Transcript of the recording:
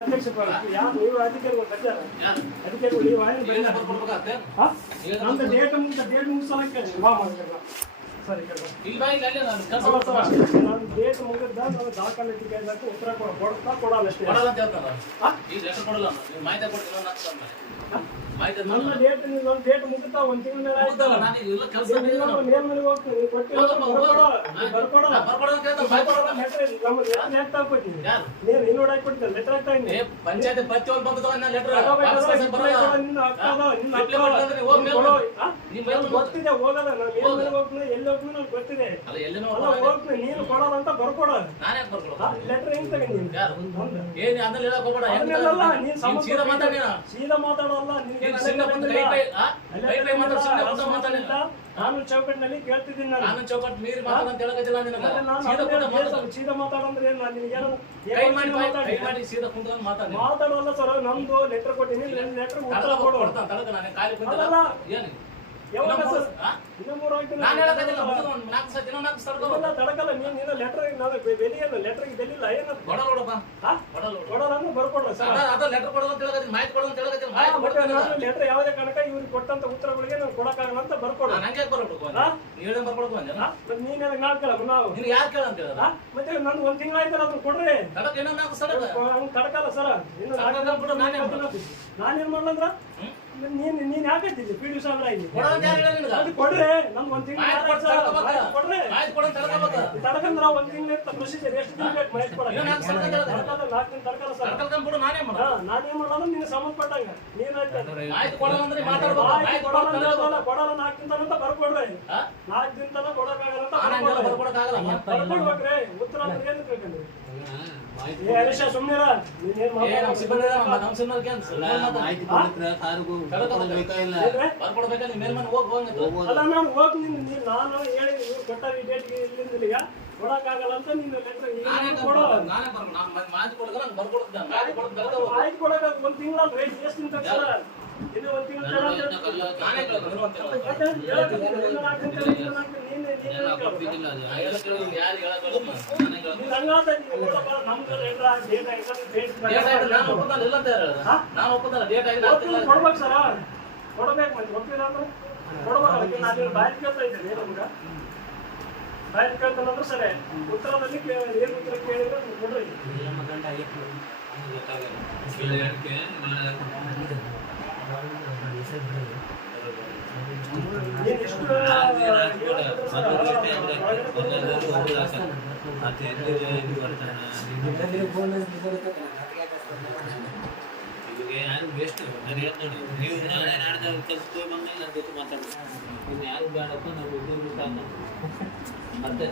ಅಧ್ಯಕ್ಷ ನೀವು ಅಧಿಕಾರಿಗಳು ಬರ್ತಾರೆ ಅಧಿಕಾರಿಗಳು ನೀವು ನಮ್ದು ಡೇಟ್ ಮುಗಿಸೋಣ ಕೇಳಿ ಸರಿ ನಾನು ಡೇಟ್ ಮುಗಿದ ನಾನು ದಾಖಲೆ ಕೇಳಿದಾಗ ಉತ್ತರ ಕೊಡಲ್ಲ ಅಷ್ಟೇ ನನ್ನ ಡೇಟ್ ಡೇಟ್ ಮುಗಿತಾ ಒಂದ್ ತಿಂಗಳ ಮೇಲ್ಮನೆ ಹೋಗ್ತೀನಿ ನೀನು ಇನ್ನೋಡ್ ಹಾಕೊಡ್ತೀನಿ ಲೆಟರ್ ಆಗ್ತಾ ಇದ್ದೀನಿ ಗೊತ್ತಿದೆ ಹೋಗಲ್ಲ ನಾನು ಮೇಲ್ಮನೆ ಹೋಗ್ತೀನಿ ಎಲ್ಲಿ ಹೋಗ್ತೀನಿ ನನಗೆ ಗೊತ್ತಿದೆ ಹೋಗ್ತೀನಿ ನೀನು ಕೊಡೋಲ್ಲ ಅಂತ ಬರ್ಕೊಡ ಲೆಟರ್ ಹೆಂಗ್ ತಗೊಂಡಿದ್ದೀನಿ ಸೀದಾ ಮಾತಾಡೋಲ್ಲ ನಾನು ಚೌಕಟ್ಟಿನಲ್ಲಿ ಕೇಳ್ತಿದ್ದೀನಿ ನಾನು ಚೌಕಟ್ಟು ಮೀರಿ ಸೀದಾ ಮಾತಾಡಂದ್ರೆ ಮಾತಾಡೋಲ್ಲ ಸರ್ ನಮ್ದು ಲೆಟರ್ ಕೊಟ್ಟಿನಿ ಲೆಟರ್ ಉತ್ತರ ಕೊಡು ತಡಕಲ್ಲ ನೀನು ಲೆಟರ್ ಬೆಲೆಯನ್ನು ಲೆಟರ್ಗೆ ಬೆಲಿಲ್ಲ ಏನು ಕೊಡೋಲ್ಲ ಬರ್ಕೊಡ್ರ ಲೆಟರ್ ಯಾವುದೇ ಕಣಕ ಇವ್ರಿಗೆ ಕೊಟ್ಟಂತ ಉತ್ತರಗಳಿಗೆ ನಾವು ಕೊಡಕ್ಕಾಗಲ್ಲ ಅಂತ ಬರ್ಕೊಡ ನೀನ್ ನಾಳ್ಕಲ್ಲ ನಾವು ಮತ್ತೆ ನನ್ ಒಂದ್ ತಿಂಗಳ ಆಯ್ತಲ್ಲ ಅದನ್ನ ಕೊಡ್ರಿ ತಡಕಲ್ಲ ಸರ ನಾನೇನ್ ಮಾಡ್ಲಂದ್ರ ನೀನ್ ಯಾಕಂತಿದ್ದೆ ಪಿ ಡಿ ಸಾಹೇಬ್ರ ಕೊಡ್ರೆ ನಮ್ಗೆ ಒಂದ್ ತಿಂಗಳ ಕೊಡ್ರೆ ತಡಕಂದ್ರ ಒಂದ್ ತಿಂಗಳ ಪ್ರೊಸೀಜರ್ ಎಷ್ಟು ದಿನ ಬೇಕು ಮಾಹಿತಿ ಕೊಡಕ್ಕೆ 4 ದಿನ ತಡಕಲ್ಲ ಸರ್ ನಾನೇನ್ ಮಾಡೋದು ನಿನ್ಗೆ ಸಂಬಂಧಪಟ್ಟಂಗ ಕೊಡಲ್ಲ 4 ದಿನ ಅಂತ ಬರ್ಕೊಡ್ರಿ 4 ದಿನ ತನಕ ಕೊಡಕ್ಕಾಗಲ್ಲ ಅಂತ ಬರ್ಕೊಡ್ಬೇಕ್ರಿ ಉತ್ತರ ಅಂದ್ರೆ ಏನು ತಿಳ್ಕೊಂಡ್ರಿ ಹರೀಶ ಸುಮ್ನಿರ ಅಲ್ಲ ನಾನು ಹೋಗಿ ನಾನು ಹೇಳಿ ಇವ್ರು ಕೊಟ್ಟ ಈ ಡೇಟ್ಗೆ ಇಲ್ಲಿಂದ ಈಗ ಕೊಡಕ್ಕಾಗಲ್ಲ ಅಂತ ನೀನು ಲೆಟರ್ ಆಯ್ತು ಕೊಡಕ ಒಂದ್ ತಿಂಗಳ ಎಷ್ಟು ದಿನ ತಕ್ಷಣ ಇನ್ನು ಒಂದ್ ತಿಂಗಳ ಕೊಡ್ಬೇಕು ಸರ ಕೊಡ್ಬೇಕು ಮತ್ತೆ ಒಪ್ಪಿಲ್ಲ ಅಂದ್ರೆ ಕೊಡ್ಬೇಕು ನಾನು ಬಾಯಿ ಕೇಳ್ತಾ ಇದ್ದೇನೆ ನಮ್ಗ ಬಾಯಿ ಕೇಳ್ತಾನಂದ್ರೆ ಸರಿ ಉತ್ತರದಲ್ಲಿ ಏನ್ ಉತ್ತರ ಕೇಳಿದ್ರೆ ಕೊಡ್ರಿ ಯಾರು ವೇಸ್ಟ್ ನಾನು ಹೇಳ್ತೀನಿ ನೀವು ನಾಳೆ ನಾಡ್ದು ಕೆಲಸಕ್ಕೆ ಬಂದು ನನ್ನ ಜೊತೆ ಮಾತಾಡಿ ಇನ್ನು ಯಾರು ಬೇಡಪ್ಪ ನಾವು ಉದ್ಯೋಗ ಮತ್ತೆ